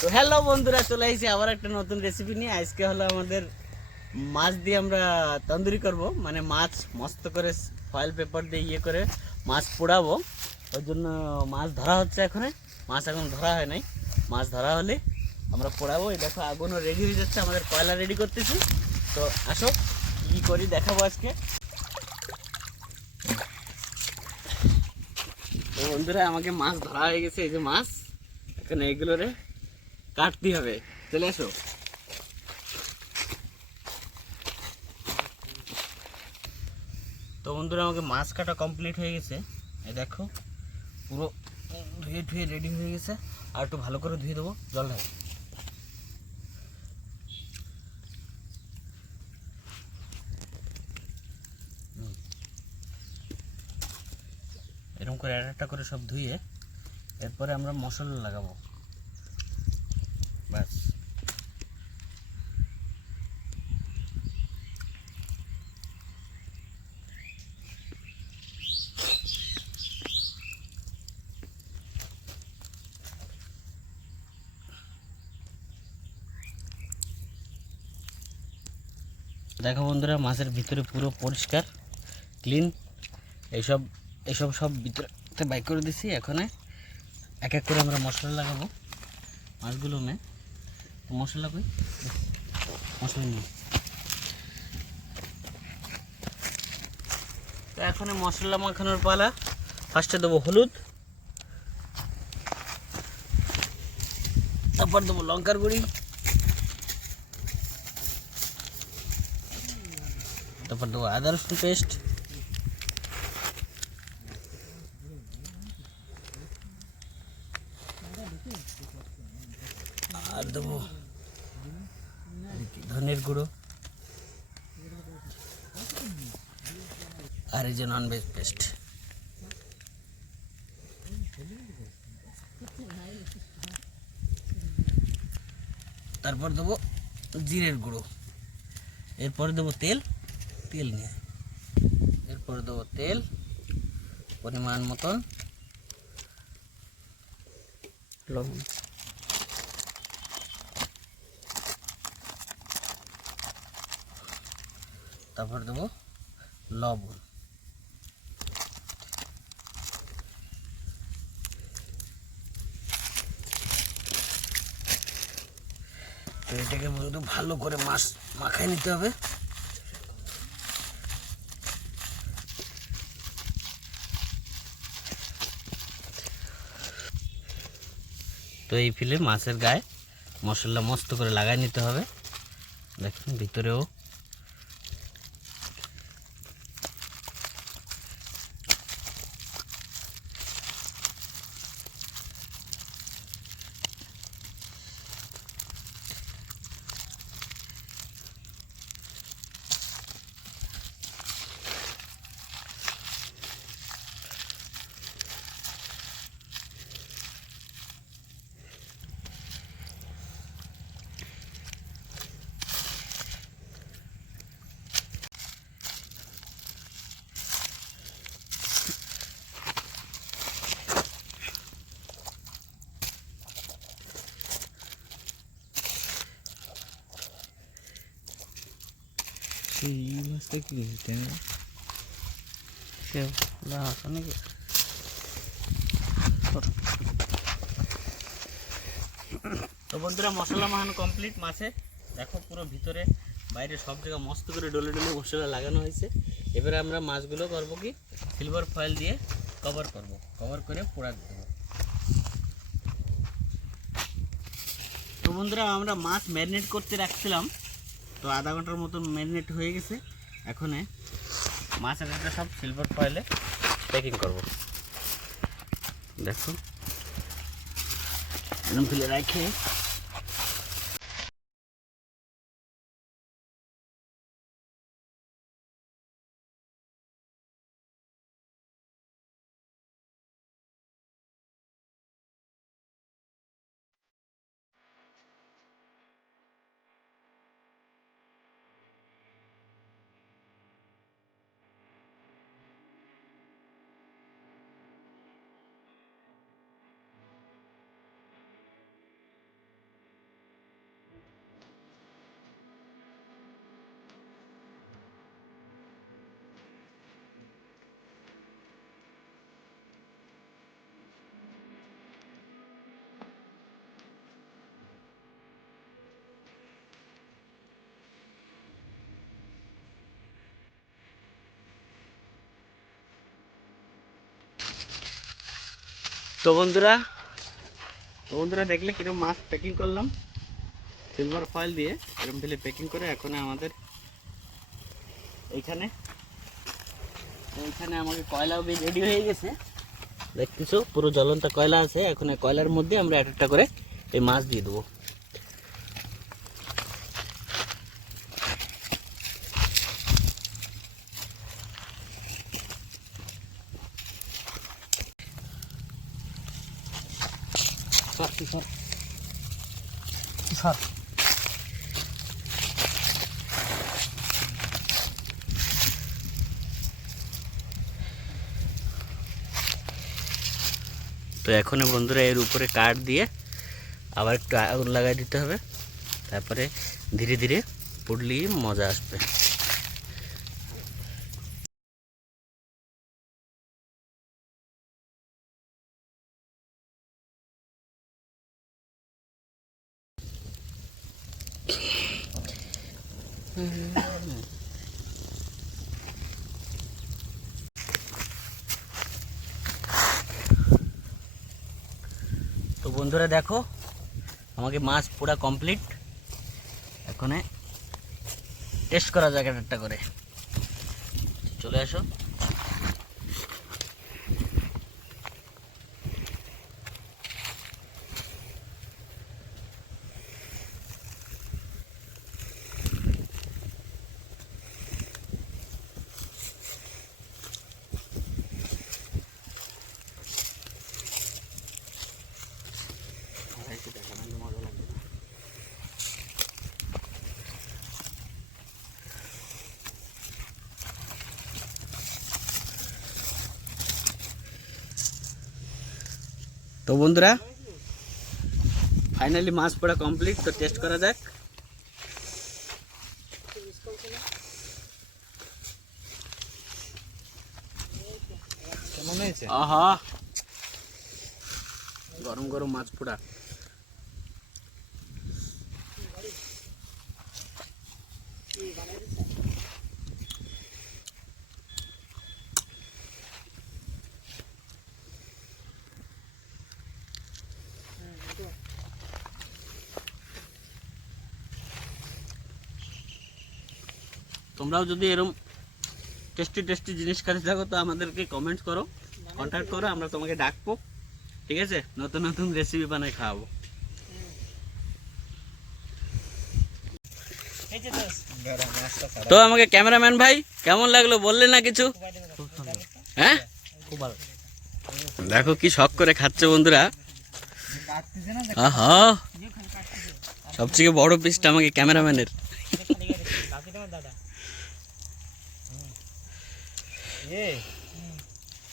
তো হ্যালো বন্ধুরা, চলে এসেছি আবার একটা নতুন রেসিপি নিয়ে। আজকে হলো আমাদের মাছ দিয়ে আমরা তন্দুরি করব, মানে মাছ মস্ত করে ফয়েল পেপার দিয়ে করে মাছ পোড়াবো। ওই জন্য মাছ ধরা হচ্ছে। মাছ এখন ধরা হয় নাই, মাছ ধরা হলে আমরা পোড়াবো। এই দেখো আগুনও রেডি হয়ে যাচ্ছে, আমাদের কয়লা রেডি করতেছি। তো আসো কী করি দেখাবো আজকে। তো বন্ধুরা, আমাকে মাছ ধরা হয়ে গেছে, এই যে মাছ। এখন এইগুলোরে কাটতে হবে, চলে আসো। তো বন্ধুরা, আমাকে মাছ কাটা কমপ্লিট হয়ে গেছে। এই দেখো পুরো ধুয়ে ধুয়ে রেডি হয়ে গেছে। আর একটু ভালো করে ধুয়ে দেবো, জল ঢাল। এরকম করে একটা করে সব ধুয়ে এরপরে আমরা মশলা লাগাবো, ব্যাস। দেখো বন্ধুরা, মাছের ভিতরে পুরো পরিষ্কার ক্লিন। এইসব এইসব সব ভিতরে বাই করে দিছি। এখন এক এক করে আমরা মশলা লাগাবো মাছগুলো। মশলা কই, মশলা নিয়ে। তো এখন মশলা মাখানোর পালা। ফার্স্টে দেবো হলুদ, তারপর দেবো লঙ্কার গুঁড়ি, তারপর দেবো আদা রসুন পেস্ট, আর দেবো ধনের গুঁড়ো, আর এই যে ননভেজ পেস্ট। তারপর দেবো জিরের গুঁড়ো। এরপরে দেবো তেল, তেল নিয়ে। এরপরে দেবো তেল পরিমাণ মতন, লবণ, তারপর দেবো লবণ। তো এটাকে বন্ধু ভালো করে মাছ মাখায় নিতে হবে। তো এই ফিলে মাছের গায়ে মশলা মস্ত করে লাগাই নিতে হবে। দেখুন ভিতরেও। এই মাছটা কি নাকি? তো বন্ধুরা, মশলা মাখানো কমপ্লিট মাছে। দেখো পুরো ভিতরে বাইরে সব জায়গা মস্ত করে ডলে ডলে মশলা লাগানো হয়েছে। এবারে আমরা মাছগুলো করবো কি, সিলভার ফয়েল দিয়ে কভার করব, কভার করে পোড়া দেবো। তো বন্ধুরা, আমরা মাছ ম্যারিনেট করতে রাখছিলাম, তো আধা ঘন্টার মতন ম্যারিনেট হয়ে গেছে। এখন মাছের একটা সব সিলভার ফয়েলে প্যাকিং করব। দেখো এরকম ফেলে রাখে। তো বন্ধুরা দেখলে কিরকম মাছ প্যাকিং করলাম সিলভার ফয়েল দিয়ে, এরকম ঢেলে প্যাকিং করে এখন আমাদের এইখানে আমাকে কয়লাও রেডি হয়ে গেছে, দেখতেছো পুরো জ্বলন্ত কয়লা আছে। এখন এই কয়লার মধ্যে আমরা একটা করে এই মাছ দিয়ে দেবো। তো এখন বন্ধুরা এর উপরে কাঠ দিয়ে আবার একটু আগুন লাগাই দিতে হবে, তারপরে ধীরে ধীরে পুড়লেই মজা আসবে। তো বন্ধুরা দেখো আমাকে মাছ পুরা কমপ্লিট, এখন টেস্ট করা যাক একটা করে। চলে আসো। তো বন্ধুরা ফাইনালি মাছ পোড়া কমপ্লিট, তো টেস্ট করা যাক। আহা গরম গরম মাছ পোড়া। তোমরাও যদি এরকম টেস্টি জিনিস খেতে থাকো তো আমাদেরকে কমেন্টস করো, কন্ট্যাক্ট করো, আমরা তোমাকে ডাকবো, ঠিক আছে? নতুন নতুন রেসিপি বানাই খাওয়াবো। তো আমাকে ক্যামেরাম্যান ভাই কেমন লাগলো বললে না কিছু? হ্যাঁ খুব ভালো। দেখো কি শখ করে খাচ্ছে বন্ধুরা। আহা সবথেকে বড় পিসটা আমাকে ক্যামেরাম্যানের। ये